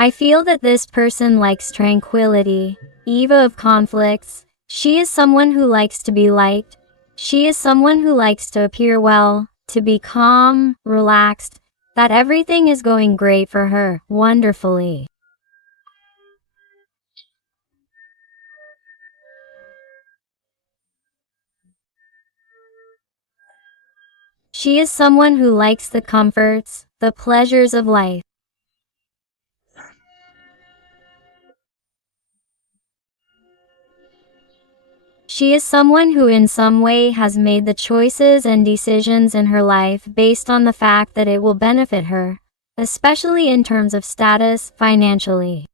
I feel that this person likes tranquility, eve of conflicts. She is someone who likes to be liked. She is someone who likes to appear well, to be calm, relaxed, that everything is going great for her, wonderfully. She is someone who likes the comforts, the pleasures of life. She is someone who in some way has made the choices and decisions in her life based on the fact that it will benefit her, especially in terms of status, financially.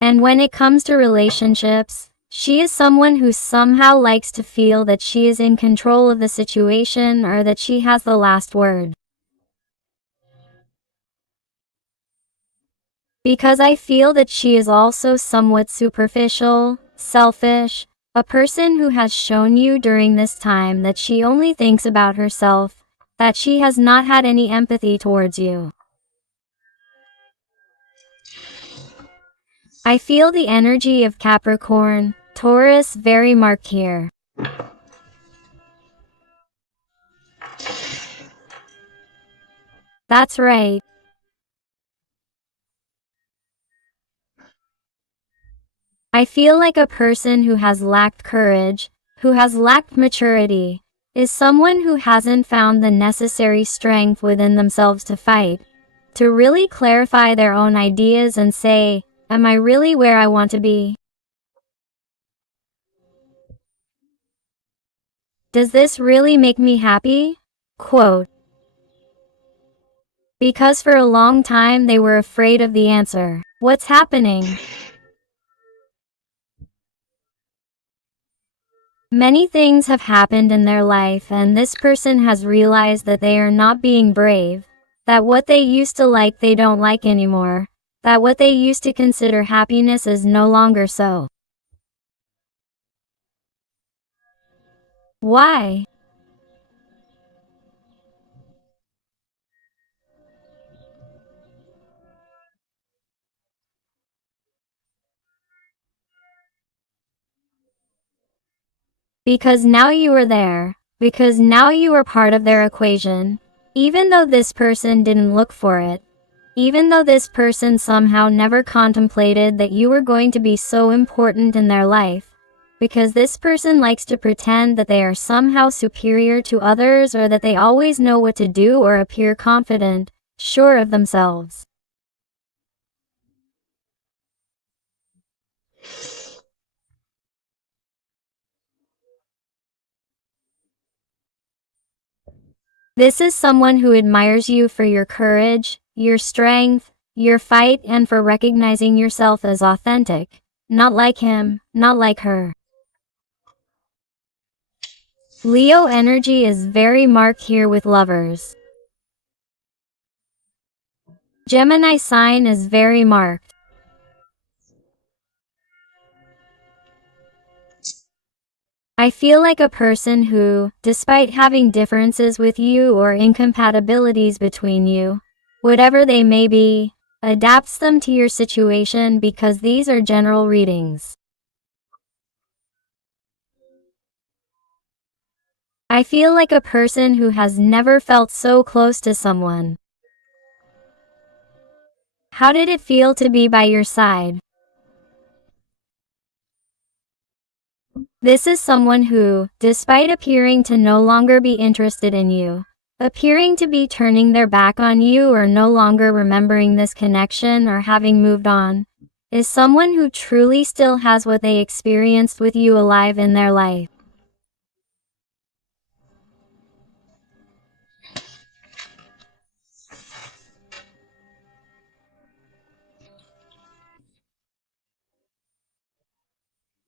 And when it comes to relationships, she is someone who somehow likes to feel that she is in control of the situation or that she has the last word. Because I feel that she is also somewhat superficial, selfish, a person who has shown you during this time that she only thinks about herself, that she has not had any empathy towards you. I feel the energy of Capricorn, Taurus very marked here. That's right. I feel like a person who has lacked courage, who has lacked maturity, is someone who hasn't found the necessary strength within themselves to fight, to really clarify their own ideas and say, am I really where I want to be? Does this really make me happy? Quote. Because for a long time they were afraid of the answer. What's happening? Many things have happened in their life and this person has realized that they are not being brave, that what they used to like they don't like anymore, that what they used to consider happiness is no longer so. Why? Because now you are there, because now you are part of their equation, even though this person didn't look for it. Even though this person somehow never contemplated that you were going to be so important in their life, because this person likes to pretend that they are somehow superior to others or that they always know what to do or appear confident, sure of themselves. This is someone who admires you for your courage, your strength, your fight, and for recognizing yourself as authentic, not like him, not like her. Leo energy is very marked here with lovers. Gemini sign is very marked. I feel like a person who, despite having differences with you or incompatibilities between you, whatever they may be, adapts them to your situation because these are general readings. I feel like a person who has never felt so close to someone. How did it feel to be by your side? This is someone who, despite appearing to no longer be interested in you, appearing to be turning their back on you or no longer remembering this connection or having moved on, is someone who truly still has what they experienced with you alive in their life.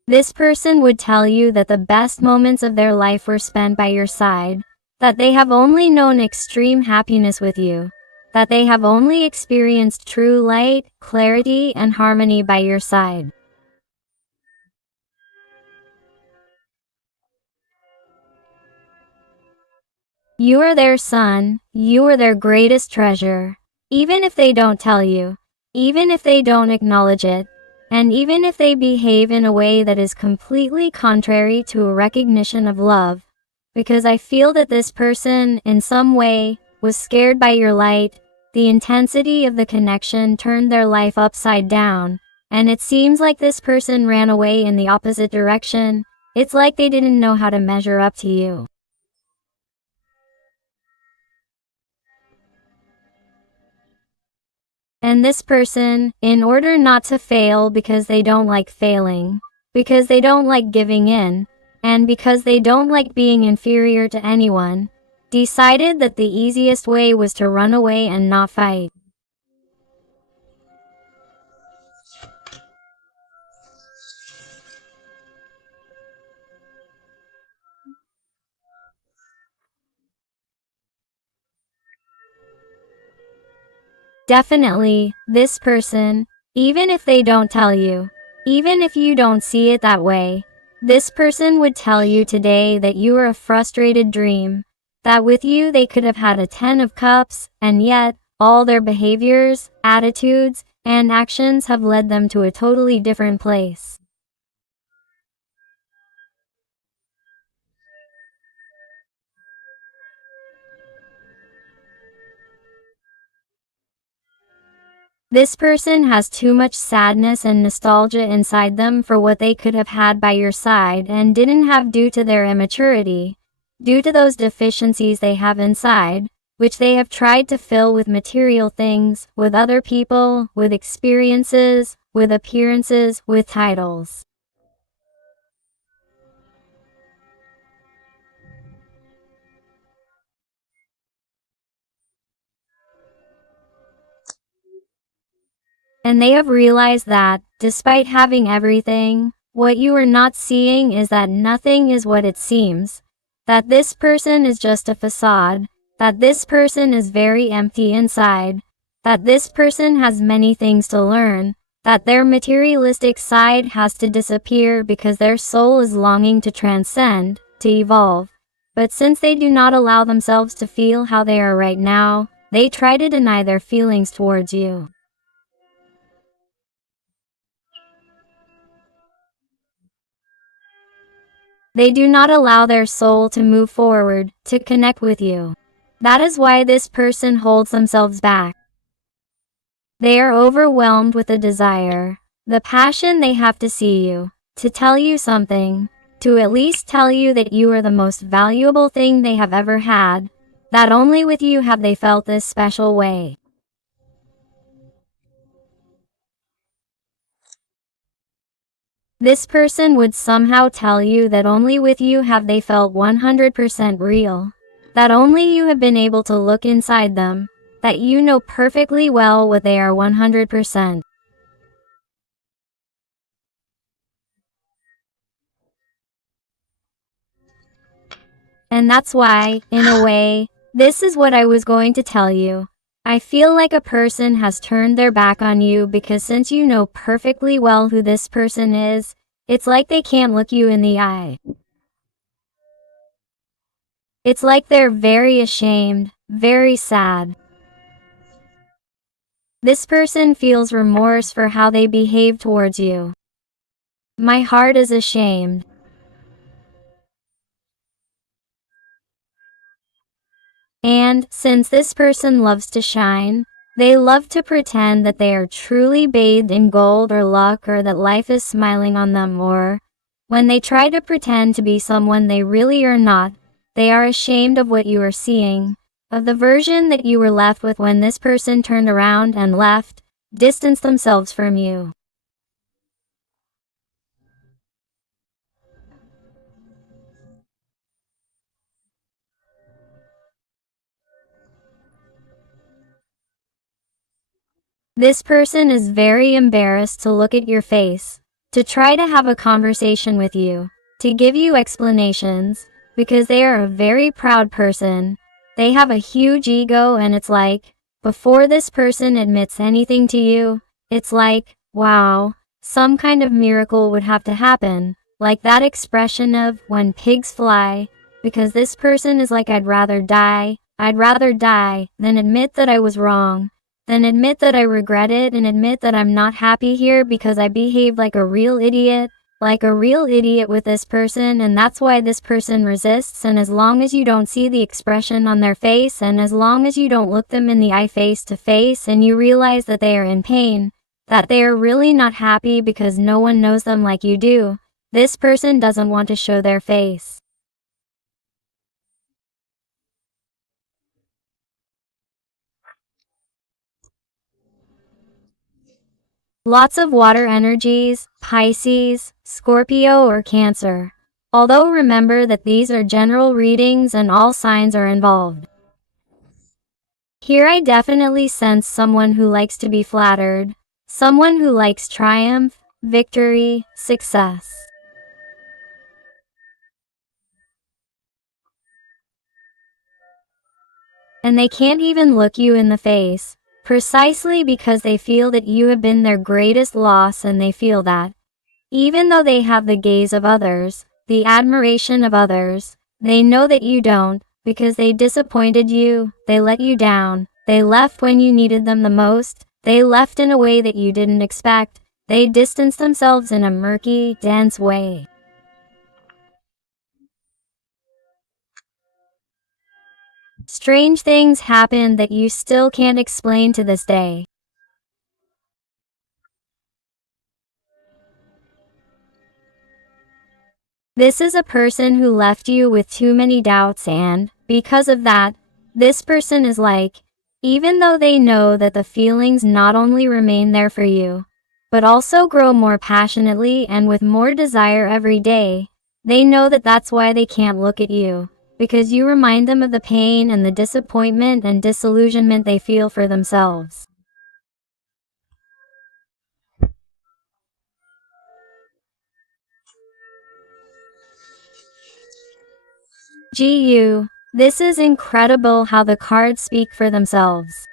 This person would tell you that the best moments of their life were spent by your side, that they have only known extreme happiness with you, that they have only experienced true light, clarity, and harmony by your side. You are their sun, you are their greatest treasure. Even if they don't tell you, even if they don't acknowledge it, and even if they behave in a way that is completely contrary to a recognition of love, because I feel that this person, in some way, was scared by your light. The intensity of the connection turned their life upside down, and it seems like this person ran away in the opposite direction. It's like they didn't know how to measure up to you. And this person, in order not to fail because they don't like failing, because they don't like giving in, and because they don't like being inferior to anyone, decided that the easiest way was to run away and not fight. Definitely, this person, even if they don't tell you, even if you don't see it that way, this person would tell you today that you are a frustrated dream, that with you they could have had a 10 of cups, and yet, all their behaviors, attitudes, and actions have led them to a totally different place. This person has too much sadness and nostalgia inside them for what they could have had by your side and didn't have due to their immaturity, due to those deficiencies they have inside, which they have tried to fill with material things, with other people, with experiences, with appearances, with titles. And they have realized that, despite having everything, what you are not seeing is that nothing is what it seems, that this person is just a facade, that this person is very empty inside, that this person has many things to learn, that their materialistic side has to disappear because their soul is longing to transcend, to evolve. But since they do not allow themselves to feel how they are right now, they try to deny their feelings towards you. They do not allow their soul to move forward, to connect with you. That is why this person holds themselves back. They are overwhelmed with the desire, the passion they have to see you, to tell you something, to at least tell you that you are the most valuable thing they have ever had, that only with you have they felt this special way. This person would somehow tell you that only with you have they felt 100% real, that only you have been able to look inside them, that you know perfectly well what they are 100%. And that's why, in a way, this is what I was going to tell you. I feel like a person has turned their back on you because since you know perfectly well who this person is, it's like they can't look you in the eye. It's like they're very ashamed, very sad. This person feels remorse for how they behave towards you. My heart is ashamed. And, since this person loves to shine, they love to pretend that they are truly bathed in gold or luck or that life is smiling on them, or, when they try to pretend to be someone they really are not, they are ashamed of what you are seeing, of the version that you were left with when this person turned around and left, distanced themselves from you. This person is very embarrassed to look at your face, to try to have a conversation with you, to give you explanations, because they are a very proud person. They have a huge ego and it's like, before this person admits anything to you, it's like, wow, some kind of miracle would have to happen, like that expression of when pigs fly, because this person is like, I'd rather die than admit that I was wrong, than admit that I regret it and admit that I'm not happy here because I behaved like a real idiot with this person, and that's why this person resists. And as long as you don't see the expression on their face, and as long as you don't look them in the eye face to face, and you realize that they are in pain, that they are really not happy because no one knows them like you do, this person doesn't want to show their face. Lots of water energies, Pisces, Scorpio or Cancer. Although remember that these are general readings and all signs are involved. Here I definitely sense someone who likes to be flattered, someone who likes triumph, victory, success. And they can't even look you in the face, precisely because they feel that you have been their greatest loss, and they feel that, even though they have the gaze of others, the admiration of others, they know that you don't, because they disappointed you, they let you down, they left when you needed them the most, they left in a way that you didn't expect, they distanced themselves in a murky, dense way. Strange things happened that you still can't explain to this day. This is a person who left you with too many doubts, and, because of that, this person is like, even though they know that the feelings not only remain there for you, but also grow more passionately and with more desire every day, they know that that's why they can't look at you, because you remind them of the pain and the disappointment and disillusionment they feel for themselves. GU, this is incredible how the cards speak for themselves.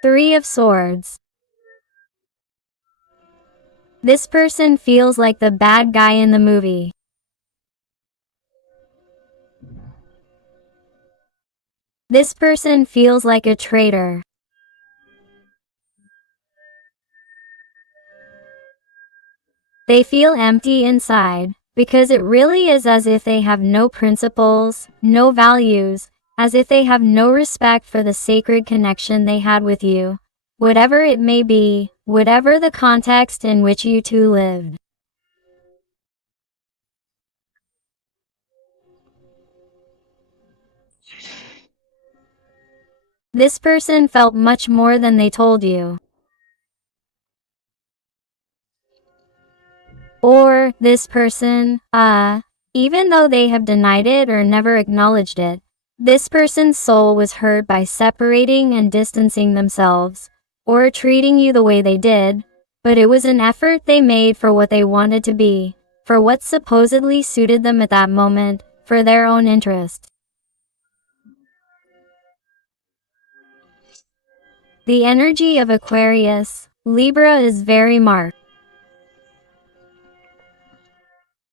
Three of Swords. This person feels like the bad guy in the movie. This person feels like a traitor. They feel empty inside, because it really is as if they have no principles, no values, as if they have no respect for the sacred connection they had with you, whatever it may be, whatever the context in which you two lived. This person felt much more than they told you. Or, this person, even though they have denied it or never acknowledged it, this person's soul was hurt by separating and distancing themselves, or treating you the way they did, but it was an effort they made for what they wanted to be, for what supposedly suited them at that moment, for their own interest. The energy of Aquarius, Libra is very marked.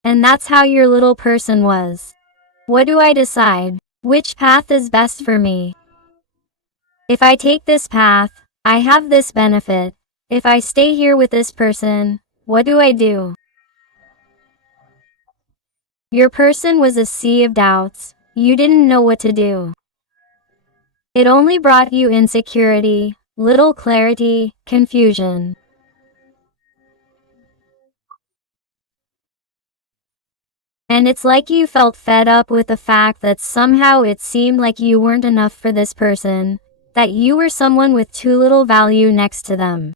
And that's how your little person was. What do I decide? Which path is best for me? If I take this path, I have this benefit. If I stay here with this person, what do I do? Your person was a sea of doubts. You didn't know what to do. It only brought you insecurity, little clarity, confusion. And it's like you felt fed up with the fact that somehow it seemed like you weren't enough for this person, that you were someone with too little value next to them.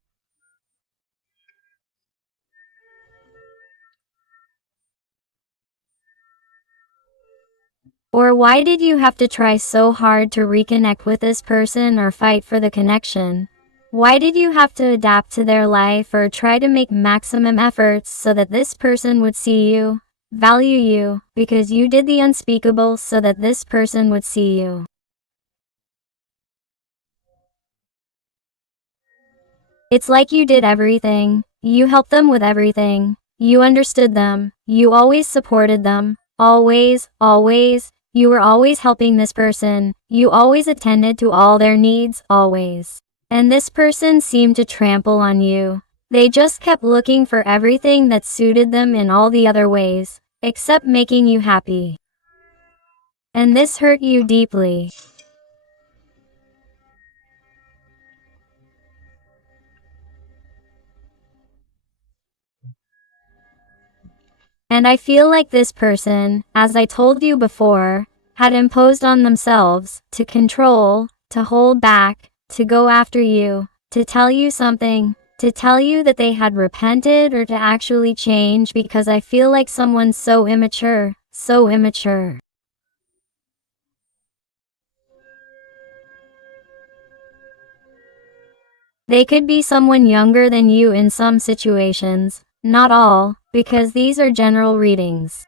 Or why did you have to try so hard to reconnect with this person or fight for the connection? Why did you have to adapt to their life or try to make maximum efforts so that this person would see you, value you, because you did the unspeakable so that this person would see you? It's like you did everything, you helped them with everything, you understood them, you always supported them, Always, always, you were always helping this person, you always attended to all their needs, always. And this person seemed to trample on you. They just kept looking for everything that suited them in all the other ways, except making you happy. And this hurt you deeply. And I feel like this person, as I told you before, had imposed on themselves to control, to hold back, to go after you, to tell you something, to tell you that they had repented or to actually change, because I feel like someone's so immature, so immature. They could be someone younger than you in some situations, not all, because these are general readings.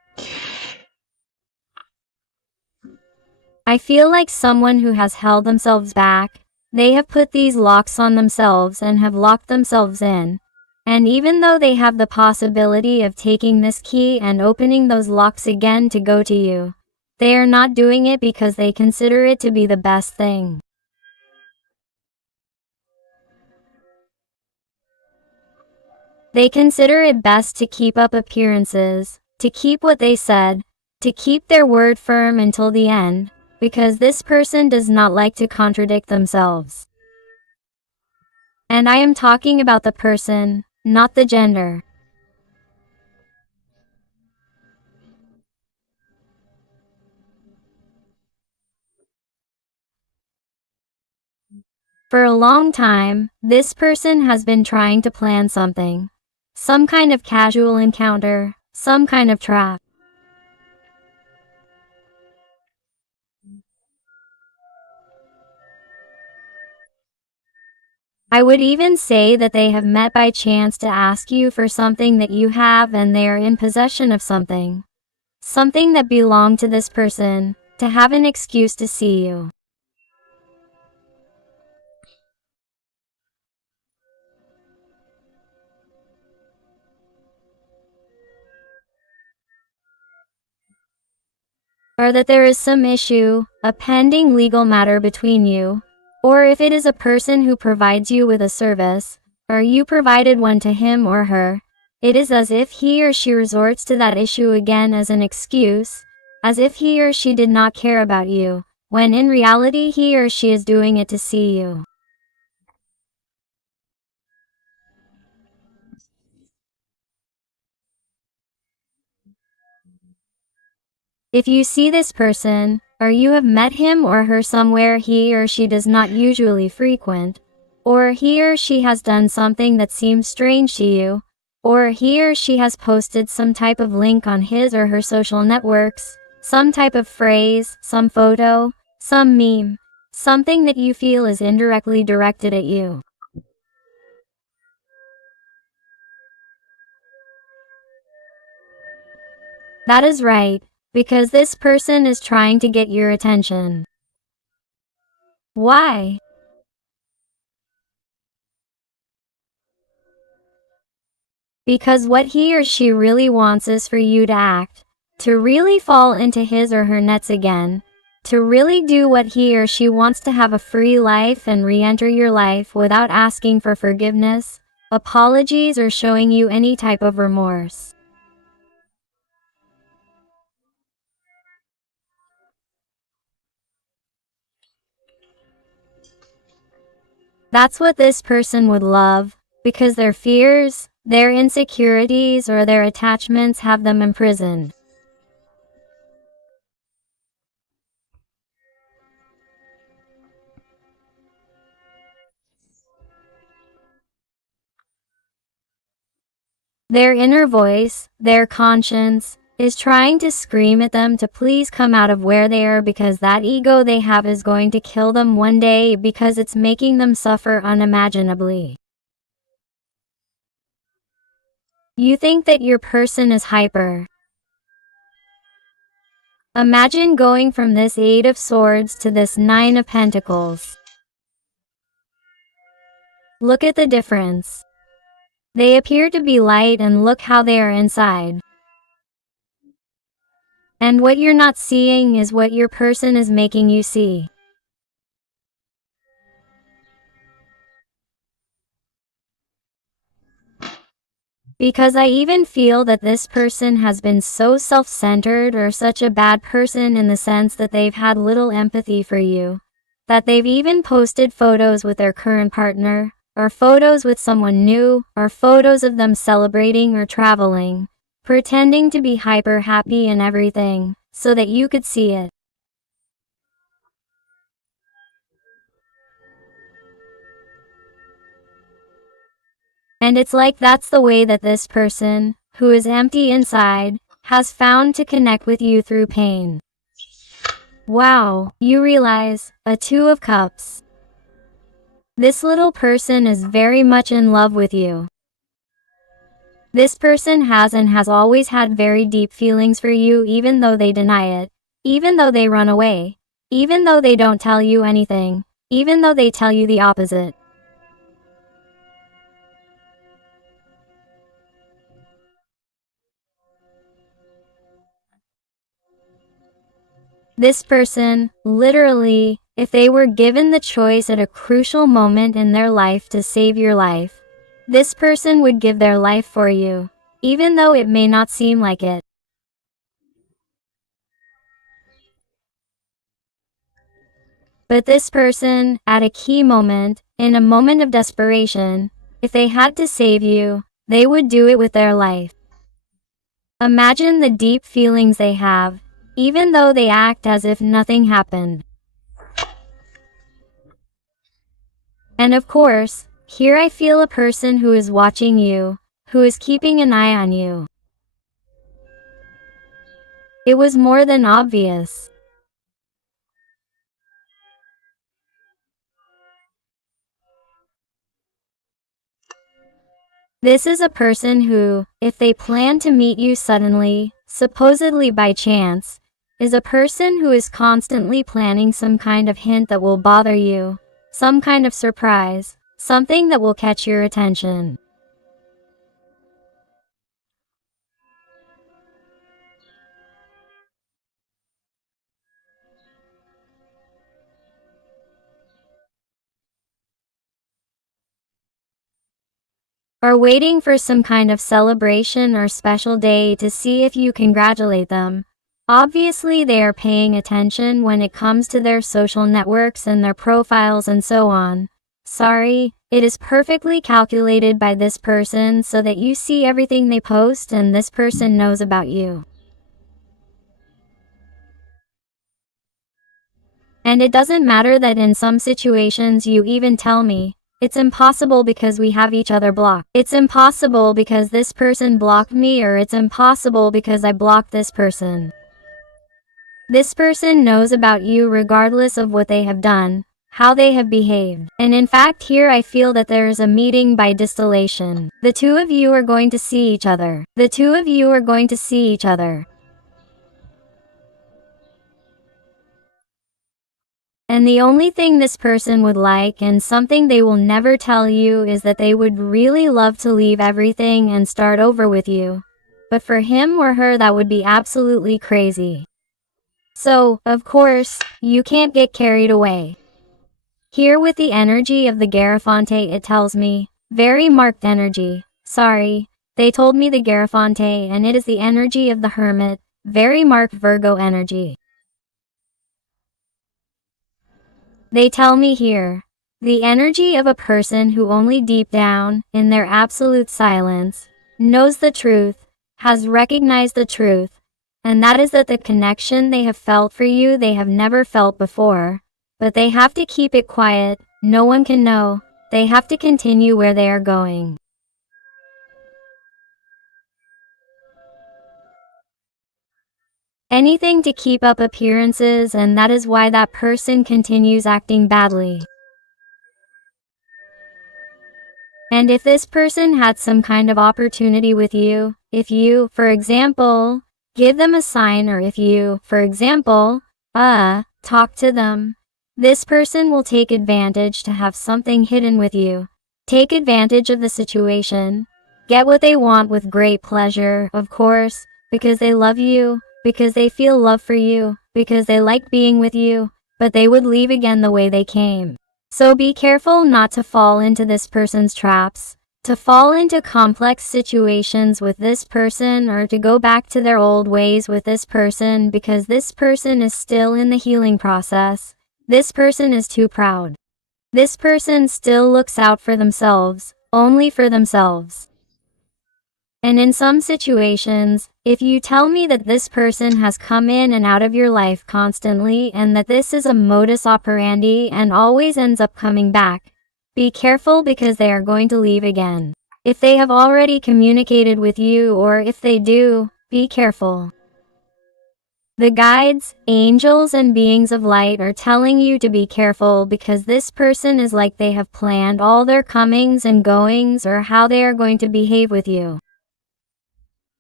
I feel like someone who has held themselves back. They have put these locks on themselves and have locked themselves in. And even though they have the possibility of taking this key and opening those locks again to go to you, they are not doing it because they consider it to be the best thing. They consider it best to keep up appearances, to keep what they said, to keep their word firm until the end, because this person does not like to contradict themselves. And I am talking about the person, not the gender. For a long time, this person has been trying to plan something. Some kind of casual encounter, some kind of trap. I would even say that they have met by chance to ask you for something that you have, and they are in possession of something. Something that belonged to this person, to have an excuse to see you. Or that there is some issue, a pending legal matter between you. Or if it is a person who provides you with a service, or you provided one to him or her, it is as if he or she resorts to that issue again as an excuse, as if he or she did not care about you, when in reality he or she is doing it to see you. If you see this person, or you have met him or her somewhere he or she does not usually frequent, or he or she has done something that seems strange to you, or he or she has posted some type of link on his or her social networks, some type of phrase, some photo, some meme, something that you feel is indirectly directed at you. That is right, because this person is trying to get your attention. Why? Because what he or she really wants is for you to act, to really fall into his or her nets again, to really do what he or she wants, to have a free life and re-enter your life without asking for forgiveness, apologies, or showing you any type of remorse. That's what this person would love, because their fears, their insecurities, or their attachments have them imprisoned. Their inner voice, their conscience, is trying to scream at them to please come out of where they are, because that ego they have is going to kill them one day, because it's making them suffer unimaginably. You think that your person is hyper. Imagine going from this Eight of Swords to this Nine of Pentacles. Look at the difference. They appear to be light, and look how they are inside. And what you're not seeing is what your person is making you see. Because I even feel that this person has been so self-centered or such a bad person in the sense that they've had little empathy for you, that they've even posted photos with their current partner, or photos with someone new, or photos of them celebrating or traveling, pretending to be hyper happy and everything, so that you could see it. And it's like that's the way that this person, who is empty inside, has found to connect with you through pain. Wow, you realize, a Two of Cups. This little person is very much in love with you. This person has and has always had very deep feelings for you, even though they deny it, even though they run away, even though they don't tell you anything, even though they tell you the opposite. This person, literally, if they were given the choice at a crucial moment in their life to save your life, this person would give their life for you, even though it may not seem like it. But this person, at a key moment, in a moment of desperation, if they had to save you, they would do it with their life. Imagine the deep feelings they have, even though they act as if nothing happened. And of course, here I feel a person who is watching you, who is keeping an eye on you. It was more than obvious. This is a person who, if they plan to meet you suddenly, supposedly by chance, is a person who is constantly planning some kind of hint that will bother you, some kind of surprise, something that will catch your attention. Or waiting for some kind of celebration or special day to see if you congratulate them. Obviously, they are paying attention when it comes to their social networks and their profiles and so on. Sorry, it is perfectly calculated by this person so that you see everything they post and this person knows about you. And it doesn't matter that in some situations you even tell me, it's impossible because we have each other blocked. It's impossible because this person blocked me, or it's impossible because I blocked this person. This person knows about you regardless of what they have done, how they have behaved. And in fact, here I feel that there is a meeting by distillation. The two of you are going to see each other. The two of you are going to see each other. And the only thing this person would like, and something they will never tell you, is that they would really love to leave everything and start over with you. But for him or her, that would be absolutely crazy. So, of course, you can't get carried away. Here with the energy of the Garafonte, it tells me, very marked energy. Sorry, they told me the Garafonte, and it is the energy of the Hermit, very marked Virgo energy. They tell me here, the energy of a person who only deep down, in their absolute silence, knows the truth, has recognized the truth, and that is that the connection they have felt for you they have never felt before, but they have to keep it quiet, no one can know, they have to continue where they are going. Anything to keep up appearances, and that is why that person continues acting badly. And if this person had some kind of opportunity with you, if you, for example, give them a sign, or if you, for example, talk to them, this person will take advantage to have something hidden with you. Take advantage of the situation. Get what they want with great pleasure, of course, because they love you, because they feel love for you, because they like being with you, but they would leave again the way they came. So be careful not to fall into this person's traps, to fall into complex situations with this person, or to go back to their old ways with this person, because this person is still in the healing process. This person is too proud. This person still looks out for themselves, only for themselves. And in some situations, if you tell me that this person has come in and out of your life constantly and that this is a modus operandi and always ends up coming back, be careful, because they are going to leave again. If they have already communicated with you, or if they do, be careful. The guides, angels, and beings of light are telling you to be careful, because this person is like they have planned all their comings and goings, or how they are going to behave with you.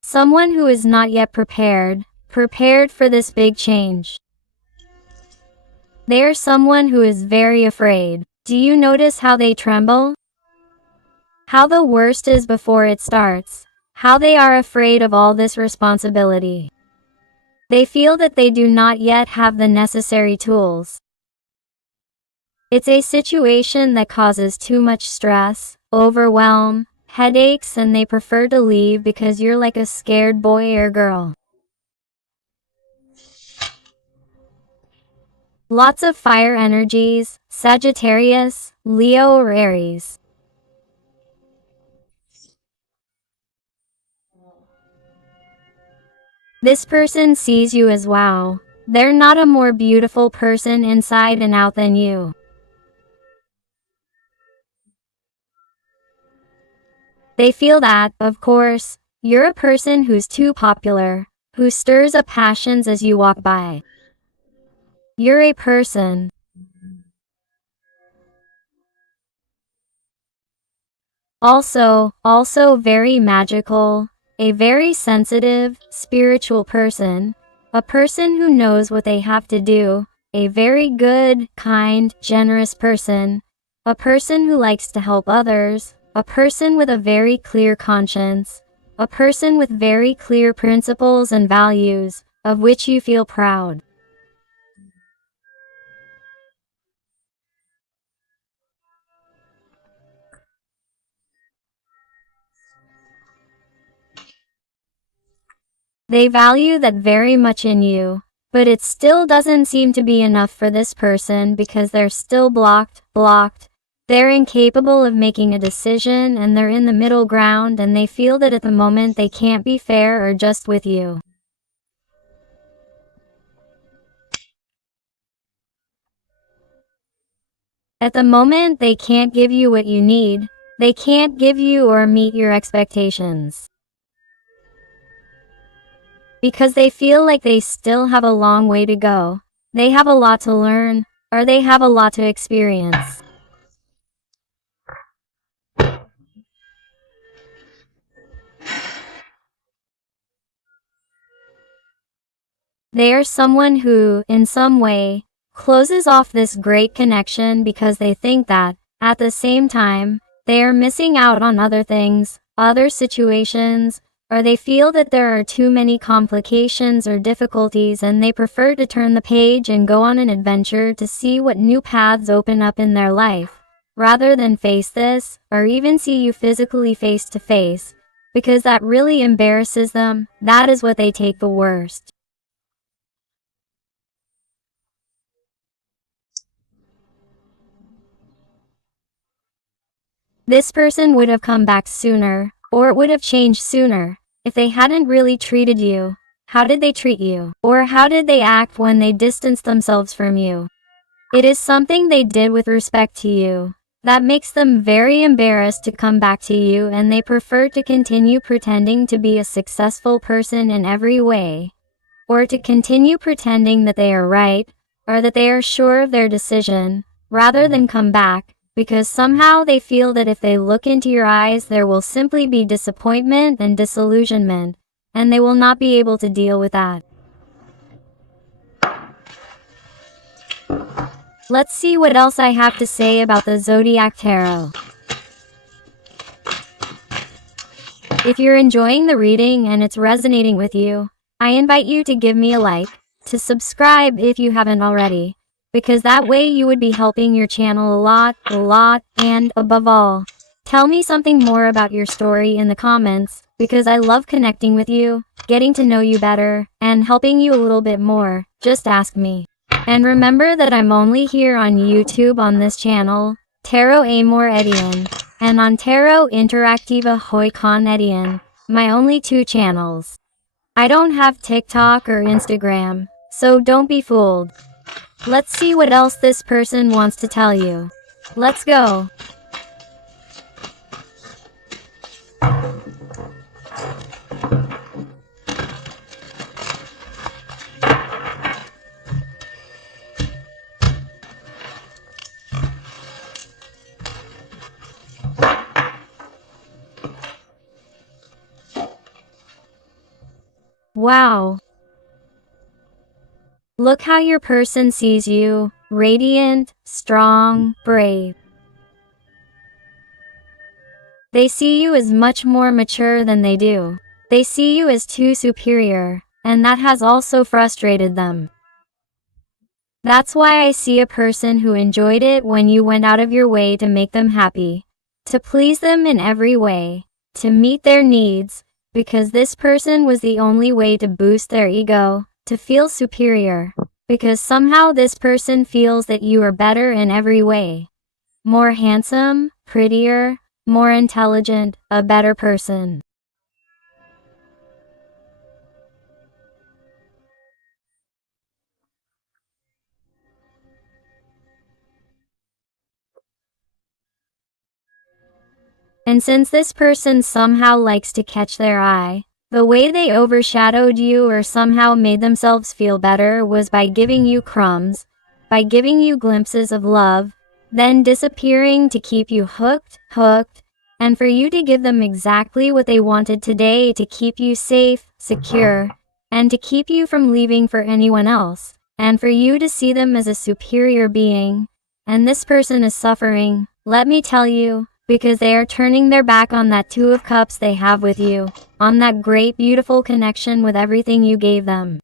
Someone who is not yet prepared for this big change. They are someone who is very afraid. Do you notice how they tremble? How the worst is before it starts. How they are afraid of all this responsibility. They feel that they do not yet have the necessary tools. It's a situation that causes too much stress, overwhelm, headaches, and they prefer to leave because you're like a scared boy or girl. Lots of fire energies, Sagittarius, Leo, or Aries. This person sees you as wow. They're not a more beautiful person inside and out than you. They feel that, of course, you're a person who's too popular, who stirs up passions as you walk by. You're a person. Also very magical, a very sensitive, spiritual person, a person who knows what they have to do, a very good, kind, generous person, a person who likes to help others, a person with a very clear conscience, a person with very clear principles and values, of which you feel proud. They value that very much in you, but it still doesn't seem to be enough for this person, because they're still blocked. They're incapable of making a decision, and they're in the middle ground, and they feel that at the moment they can't be fair or just with you. At the moment they can't give you what you need. They can't give you or meet your expectations, because they feel like they still have a long way to go. They have a lot to learn, or they have a lot to experience. They are someone who, in some way, closes off this great connection, because they think that, at the same time, they are missing out on other things, other situations, or they feel that there are too many complications or difficulties, and they prefer to turn the page and go on an adventure to see what new paths open up in their life, rather than face this, or even see you physically face to face, because that really embarrasses them. That is what they take the worst. This person would have come back sooner, or it would have changed sooner, if they hadn't really treated you. How did they treat you? Or how did they act when they distanced themselves from you? It is something they did with respect to you that makes them very embarrassed to come back to you, and they prefer to continue pretending to be a successful person in every way, or to continue pretending that they are right, or that they are sure of their decision, rather than come back, because somehow they feel that if they look into your eyes there will simply be disappointment and disillusionment, and they will not be able to deal with that. Let's see what else I have to say about the Zodiac Tarot. If you're enjoying the reading and it's resonating with you, I invite you to give me a like, to subscribe if you haven't already, because that way you would be helping your channel a lot, and above all, tell me something more about your story in the comments, because I love connecting with you, getting to know you better, and helping you a little bit more. Just ask me. And remember that I'm only here on YouTube on this channel, Tarot Amor Edian, and on Tarot Interactiva Hoy Con Edian, my only two channels. I don't have TikTok or Instagram, so don't be fooled. Let's see what else this person wants to tell you. Let's go. Wow. Look how your person sees you, radiant, strong, brave. They see you as much more mature than they do. They see you as too superior, and that has also frustrated them. That's why I see a person who enjoyed it when you went out of your way to make them happy, to please them in every way, to meet their needs, because this person was the only way to boost their ego, to feel superior, because somehow this person feels that you are better in every way. More handsome, prettier, more intelligent, a better person. And since this person somehow likes to catch their eye, the way they overshadowed you or somehow made themselves feel better was by giving you crumbs, by giving you glimpses of love, then disappearing to keep you hooked, and for you to give them exactly what they wanted today to keep you safe, secure, and to keep you from leaving for anyone else, and for you to see them as a superior being. And this person is suffering, let me tell you, because they are turning their back on that Two of Cups they have with you, on that great beautiful connection with everything you gave them.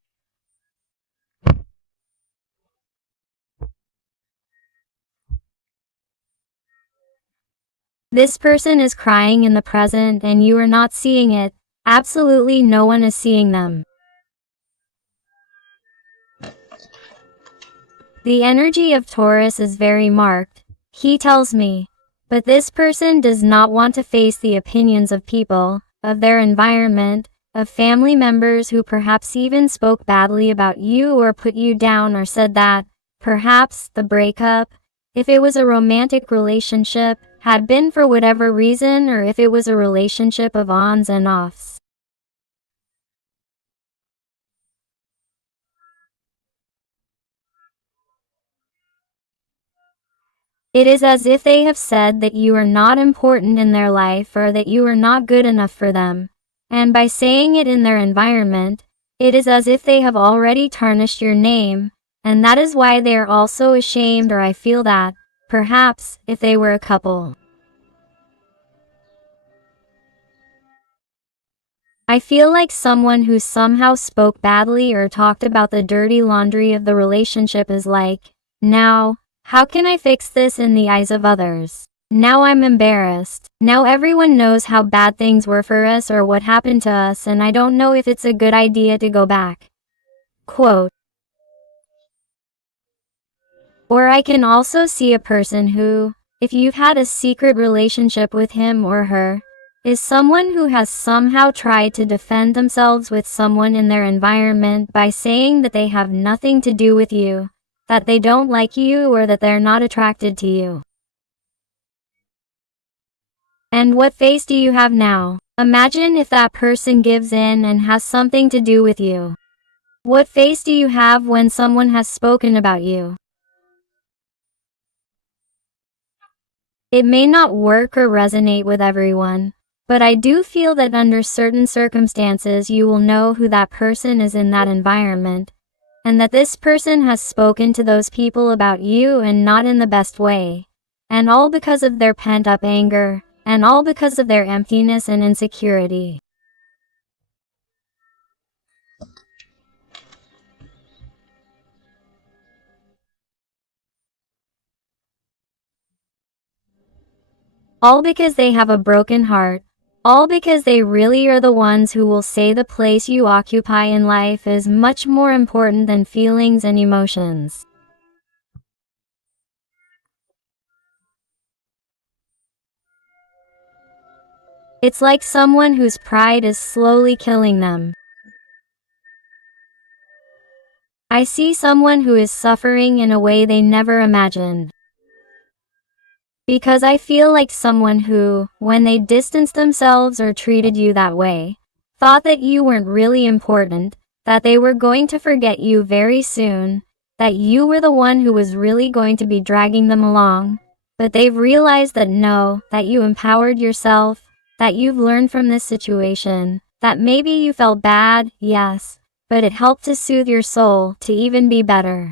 This person is crying in the present and you are not seeing it. Absolutely no one is seeing them. The energy of Taurus is very marked, he tells me. But this person does not want to face the opinions of people, of their environment, of family members who perhaps even spoke badly about you or put you down or said that, perhaps, the breakup, if it was a romantic relationship, had been for whatever reason, or if it was a relationship of ons and offs. It is as if they have said that you are not important in their life or that you are not good enough for them. And by saying it in their environment, it is as if they have already tarnished your name, and that is why they are also ashamed, or I feel that, perhaps, if they were a couple. I feel like someone who somehow spoke badly or talked about the dirty laundry of the relationship is like, now, how can I fix this in the eyes of others? Now I'm embarrassed. Now everyone knows how bad things were for us or what happened to us, and I don't know if it's a good idea to go back. Quote. Or I can also see a person who, if you've had a secret relationship with him or her, is someone who has somehow tried to defend themselves with someone in their environment by saying that they have nothing to do with you, that they don't like you, or that they're not attracted to you. And what face do you have now? Imagine if that person gives in and has something to do with you. What face do you have when someone has spoken about you? It may not work or resonate with everyone, but I do feel that under certain circumstances you will know who that person is in that environment, and that this person has spoken to those people about you and not in the best way, and all because of their pent-up anger, and all because of their emptiness and insecurity. All because they have a broken heart. All because they really are the ones who will say the place you occupy in life is much more important than feelings and emotions. It's like someone whose pride is slowly killing them. I see someone who is suffering in a way they never imagined. Because I feel like someone who, when they distanced themselves or treated you that way, thought that you weren't really important, that they were going to forget you very soon, that you were the one who was really going to be dragging them along. But they've realized that no, that you empowered yourself, that you've learned from this situation, that maybe you felt bad, yes, but it helped to soothe your soul to even be better.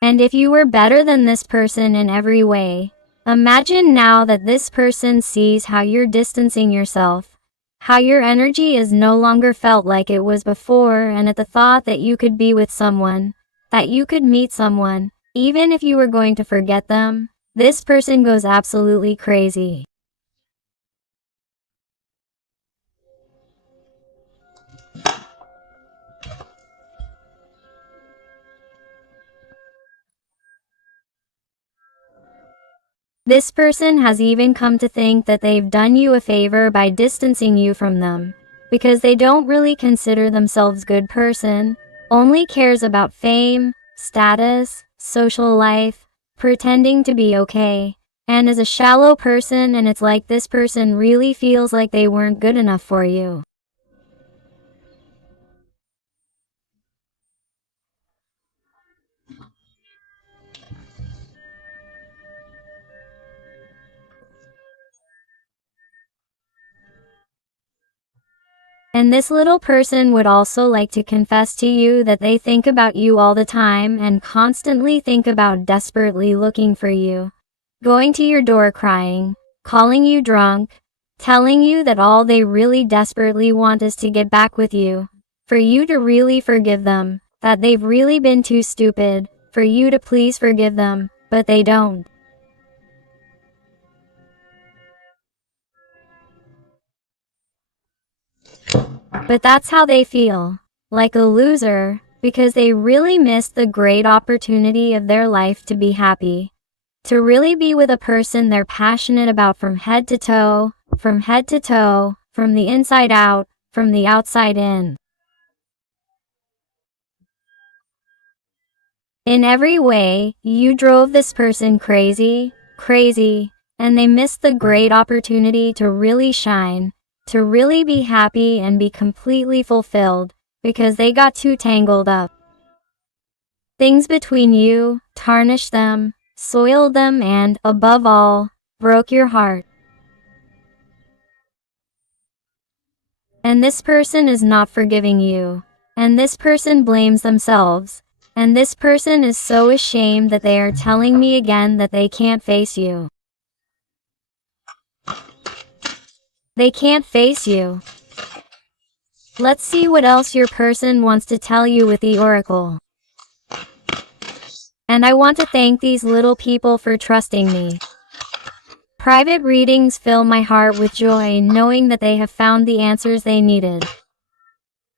And if you were better than this person in every way, imagine now that this person sees how you're distancing yourself, how your energy is no longer felt like it was before, and at the thought that you could be with someone, that you could meet someone, even if you were going to forget them, this person goes absolutely crazy. This person has even come to think that they've done you a favor by distancing you from them, because they don't really consider themselves a good person, only cares about fame, status, social life, pretending to be okay, and is a shallow person, and it's like this person really feels like they weren't good enough for you. And this little person would also like to confess to you that they think about you all the time and constantly think about desperately looking for you, going to your door crying, calling you drunk, telling you that all they really desperately want is to get back with you, for you to really forgive them, that they've really been too stupid, for you to please forgive them, but they don't. But that's how they feel, like a loser, because they really missed the great opportunity of their life to be happy, to really be with a person they're passionate about from head to toe, from head to toe, from the inside out, from the outside in. In every way, you drove this person crazy, crazy, and they missed the great opportunity to really shine, to really be happy and be completely fulfilled, because they got too tangled up. Things between you tarnished them, soiled them, and, above all, broke your heart. And this person is not forgiving you. And this person blames themselves. And this person is so ashamed that they are telling me again that they can't face you. They can't face you. Let's see what else your person wants to tell you with the oracle. And I want to thank these little people for trusting me. Private readings fill my heart with joy knowing that they have found the answers they needed.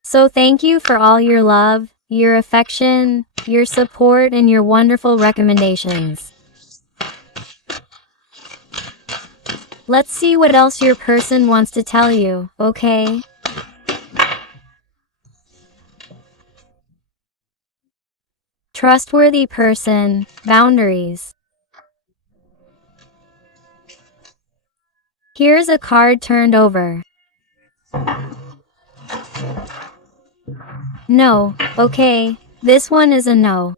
So thank you for all your love, your affection, your support, and your wonderful recommendations. Let's see what else your person wants to tell you, okay? Trustworthy person, boundaries. Here's a card turned over. No, okay, this one is a no.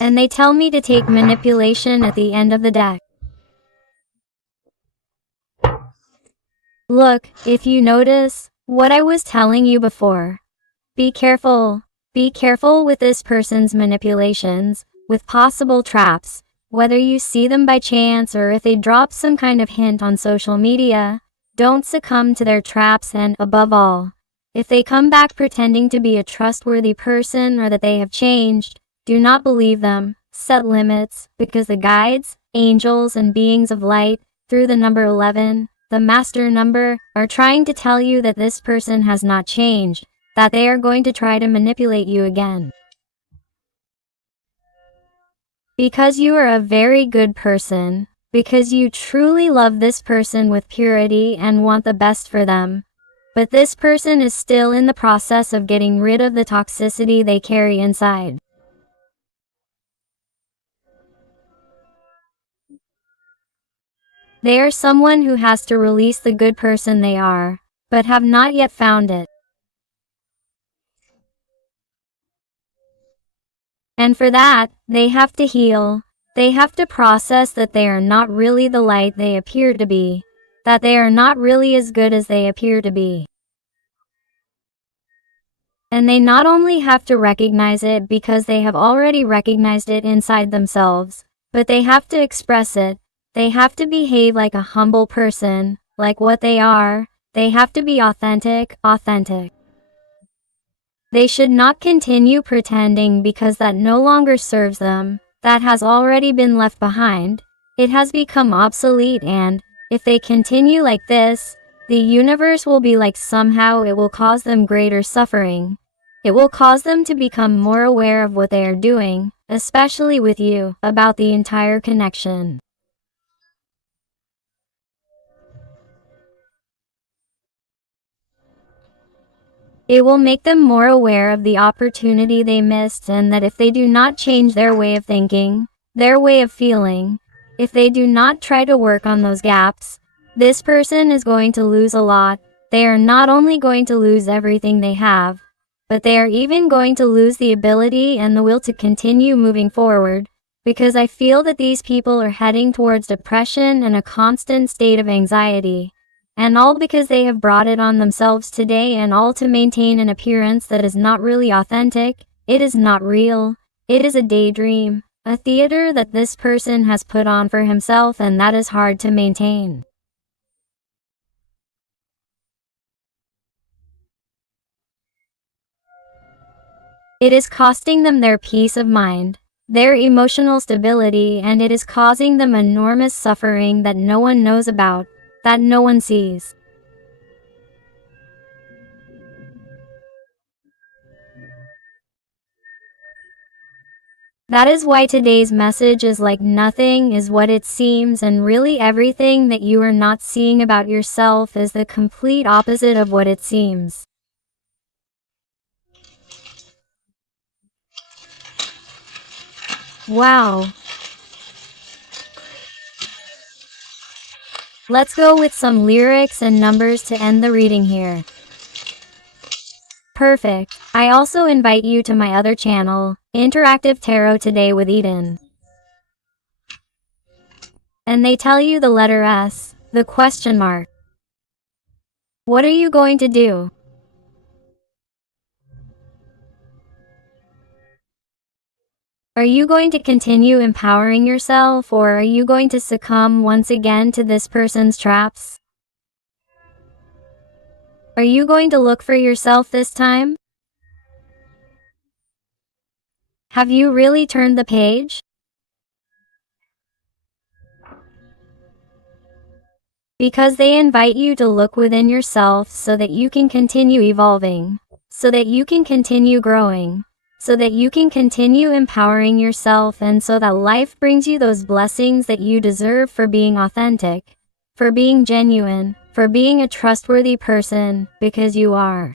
And they tell me to take manipulation at the end of the deck. Look, if you notice, what I was telling you before. Be careful. Be careful with this person's manipulations, with possible traps, whether you see them by chance or if they drop some kind of hint on social media. Don't succumb to their traps, and, above all, if they come back pretending to be a trustworthy person or that they have changed, do not believe them. Set limits, because the guides, angels, and beings of light, through the number 11, the master number, are trying to tell you that this person has not changed, that they are going to try to manipulate you again. Because you are a very good person, because you truly love this person with purity and want the best for them. But this person is still in the process of getting rid of the toxicity they carry inside. They are someone who has to release the good person they are, but have not yet found it. And for that, they have to heal. They have to process that they are not really the light they appear to be, that they are not really as good as they appear to be. And they not only have to recognize it because they have already recognized it inside themselves, but they have to express it. They have to behave like a humble person, like what they are. They have to be authentic. They should not continue pretending because that no longer serves them. That has already been left behind. It has become obsolete, and if they continue like this, the universe will be like somehow it will cause them greater suffering. It will cause them to become more aware of what they are doing, especially with you, about the entire connection. It will make them more aware of the opportunity they missed, and that if they do not change their way of thinking, their way of feeling, if they do not try to work on those gaps, this person is going to lose a lot. They are not only going to lose everything they have, but they are even going to lose the ability and the will to continue moving forward, because I feel that these people are heading towards depression and a constant state of anxiety. And all because they have brought it on themselves today, and all to maintain an appearance that is not really authentic. It is not real. It is a daydream, a theater that this person has put on for himself, and that is hard to maintain. It is costing them their peace of mind, their emotional stability, and it is causing them enormous suffering that no one knows about, that no one sees. That is why today's message is like nothing is what it seems, and really everything that you are not seeing about yourself is the complete opposite of what it seems. Wow. Let's go with some lyrics and numbers to end the reading here. Perfect. I also invite you to my other channel, Interactive Tarot Today with Eden. And they tell you the letter S, the question mark. What are you going to do? Are you going to continue empowering yourself, or are you going to succumb once again to this person's traps? Are you going to look for yourself this time? Have you really turned the page? Because they invite you to look within yourself so that you can continue evolving, so that you can continue growing, so that you can continue empowering yourself, and so that life brings you those blessings that you deserve for being authentic, for being genuine, for being a trustworthy person, because you are.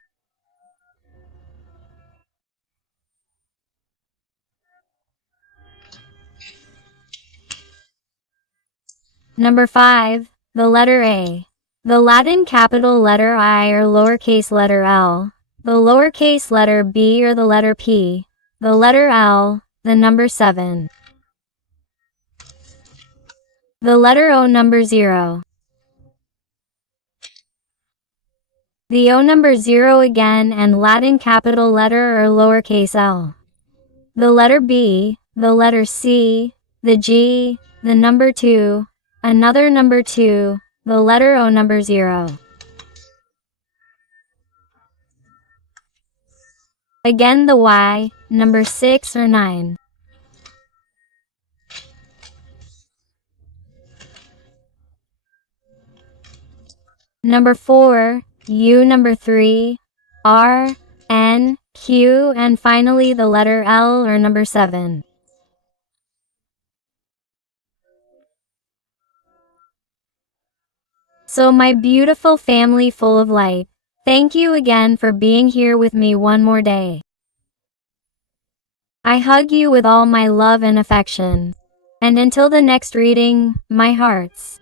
Number 5, the letter A. The Latin capital letter I or lowercase letter L, the lowercase letter B or the letter P, the letter L, the number 7. The letter O, number 0. The O, number 0 again, and Latin capital letter or lowercase l. The letter B, the letter C, the G, the number 2, another number 2, the letter O, number 0. Again, the Y, number 6 or 9. Number 4, U, number 3, R, N, Q, and finally the letter L or number 7. So my beautiful family full of light, thank you again for being here with me one more day. I hug you with all my love and affection. And until the next reading, my hearts.